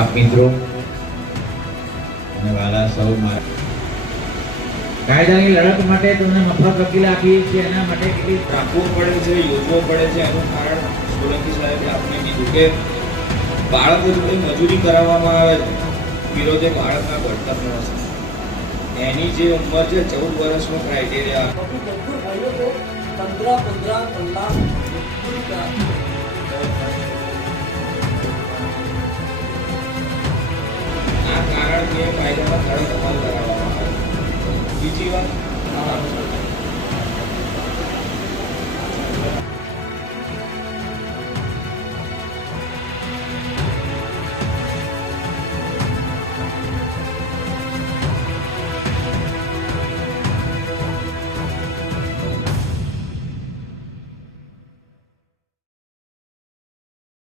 આપ મિત્રો અને વાલા સૌ મારા કાયદાની લડત માટે તમને મફત વકીલ આપીએ છીએ, એના માટે કેટલી રાખવો પડે છે, યોજવો પડે છે. એનું કારણ સોલંકી સાહેબે આપણે કીધું કે બાળકો જોડે મજૂરી કરાવવામાં આવે છે, વિરોધે બાળકના ભણતર છે. એની જે ઉંમર છે 14 વર્ષનો ક્રાઇટેરિયા. 15 કલાક આ કારણ કે કાયદામાં કડક અમલ કરાવવામાં આવે. બીજી વાત